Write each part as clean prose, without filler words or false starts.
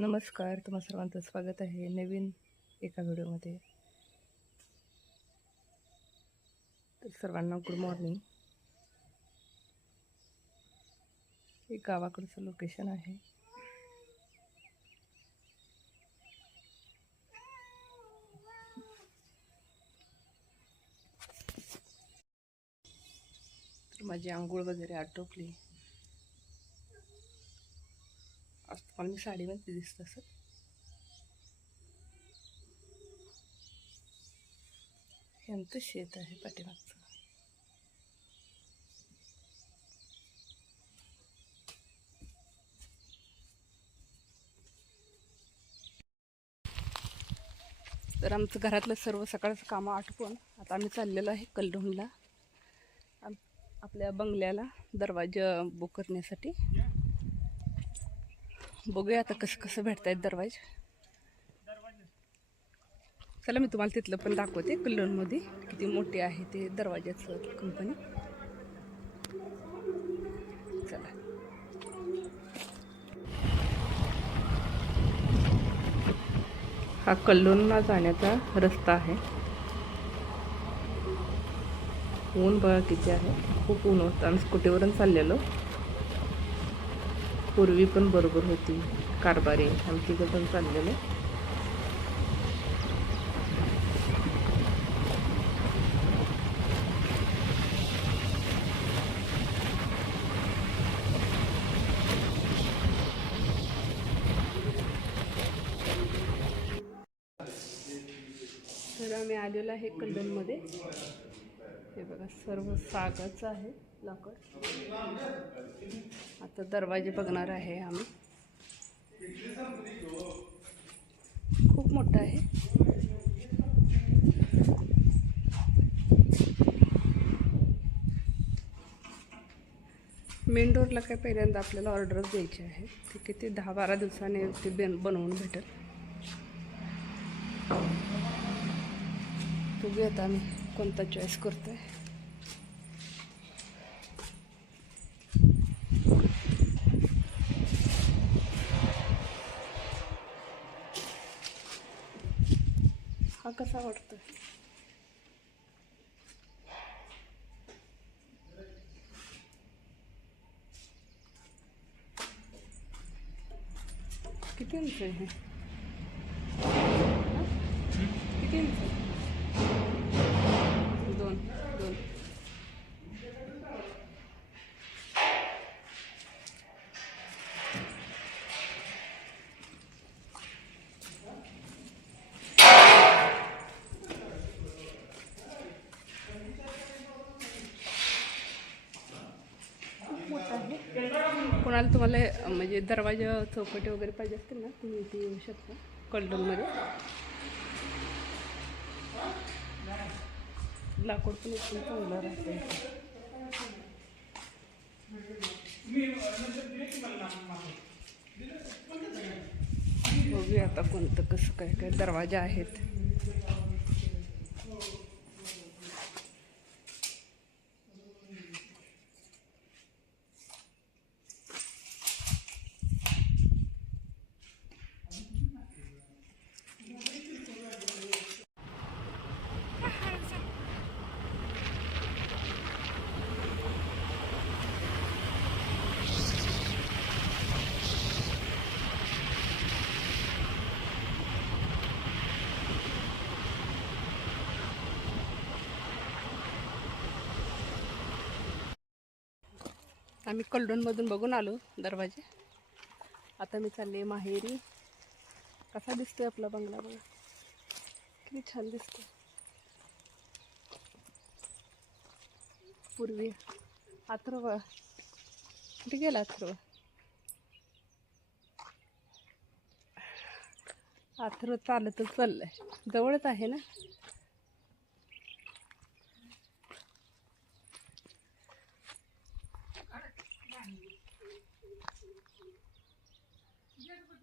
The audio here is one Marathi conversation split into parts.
नमस्कार, तुम्हा सर्वांचं स्वागत आहे नवीन एका व्हिडिओमध्ये. तर सर्वांना गुड मॉर्निंग. हे गावाकडचं लोकेशन आहे. तर माझी आंघोळ वगैरे आटोपली. आज तुम्हाला मी साडीमध्ये दिसत असत. यांचं शेत आहे पाठीमागचं. तर आमचं घरातलं सर्व सकाळचं कामं आटोपून आता आम्ही चाललेलो आहे कलडोनला, आपल्या बंगल्याला दरवाजा बुक करण्यासाठी. बघूया आता कसं कसं भेटतायत दरवाजे. चला मी तुम्हाला तिथलं पण दाखवते. कलडोनमध्ये किती मोठी आहे ते दरवाजाचं कंपनी. चला. हा कलडोनला जाण्याचा रस्ता आहे. ऊन बघा किती आहे, खूप ऊन होतं. आम्ही स्कूटीवरून चाललेलो. पूर्वी पण बरोबर होती कारभारी, आम्ही तिघं पण चाललेलो. तर आम्ही आलेलो आहे कलडोनमध्ये. हे बघा सर्व सागाचं आहे लाकड. आता दरवाजे बघणार आहे आम्ही. खूप मोठा आहे. मेन डोरला काय पहिल्यांदा आपल्याला ऑर्डरच द्यायची आहे. ते किती 10-12 दिवसाने ते बनवून भेटेल. बघूयात आम्ही कोणता चॉईस करतोय. हा कसा वाटतोय? किती इंच आहे हे? किती इंच? 2 2. मोठा आहे. कोणाला तुम्हाला म्हणजे दरवाजा चौकटी वगैरे पाहिजे असतील ना, तुम्ही इथे येऊ शकता कलडोनमध्ये. लाकूड पण एकदम चांगलं राहतं. बघूया आता कोणतं कसं काय काय दरवाजे आहेत. आम्ही कलडोनमधून बघून आलो दरवाजे. आता मी चालले माहेरी. कसा दिसतोय आपला बंगला बघा, किती छान दिसतोय. पूर्वी अथर्व कुठे गेला? अथर्व चालतच चाललंय. जवळच आहे ना.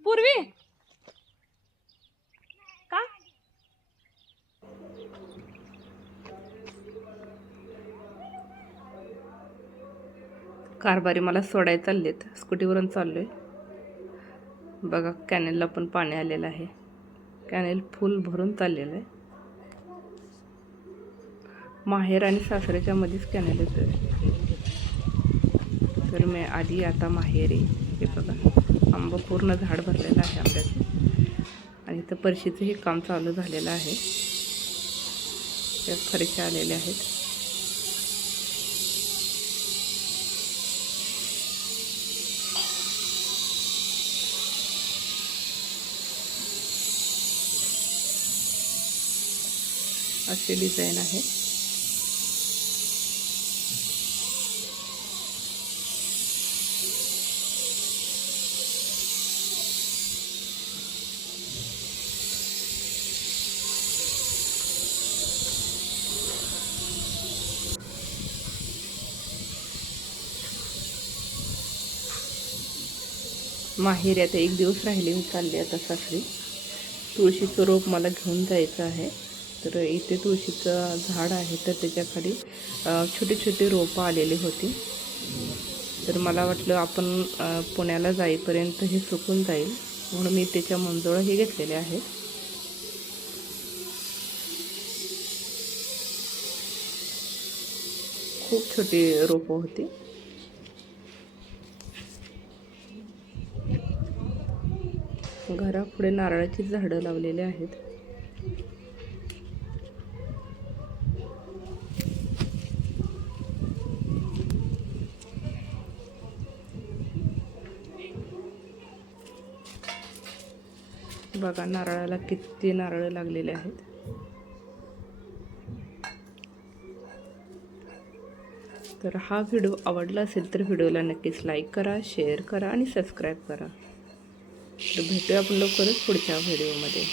पूर्वी का कारभारी मला सोडायला चाललेत. स्कूटीवरून चाललोय. बघा कॅनेलला पण पाणी आलेलं आहे. कॅनेल फुल भरून चाललेलं आहे. माहेर आणि सासऱ्याच्या मध्येच कॅनेल येतं. तर मी आधी आता माहेरी. हे बघा आंबा पूर्ण झाड भरलेलं आहे आंब्याचं. आणि इथं फरशीचंही काम चालू झालेलं आहे. त्या फरशा आलेल्या आहेत. अशी डिझाईन आहे. माहेरी आता एक दिवस राहिले. मी चालले आता सासरी. तुळशीचं रोप मला घेऊन जायचं आहे. तर इथे तुळशीचं झाड आहे, तर त्याच्याखाली छोटे छोटे रोपं आलेली होती. तर मला वाटलं आपण पुण्याला जाईपर्यंत हे सुकून जाईल, म्हणून मी त्याच्या मंजोळं हे घेतलेले आहेत. खूप छोटी रोपं होती. घरापुढे नारळाची झाडं लावलेली आहेत. बघा नारळाला किती नारळ लागलेले आहेत. तर हा व्हिडिओ आवडला असेल तर व्हिडिओला नक्कीच लाईक करा, शेअर करा आणि सबस्क्राईब करा. तर भेटूया आपण लवकरच पुढच्या व्हिडिओमध्ये.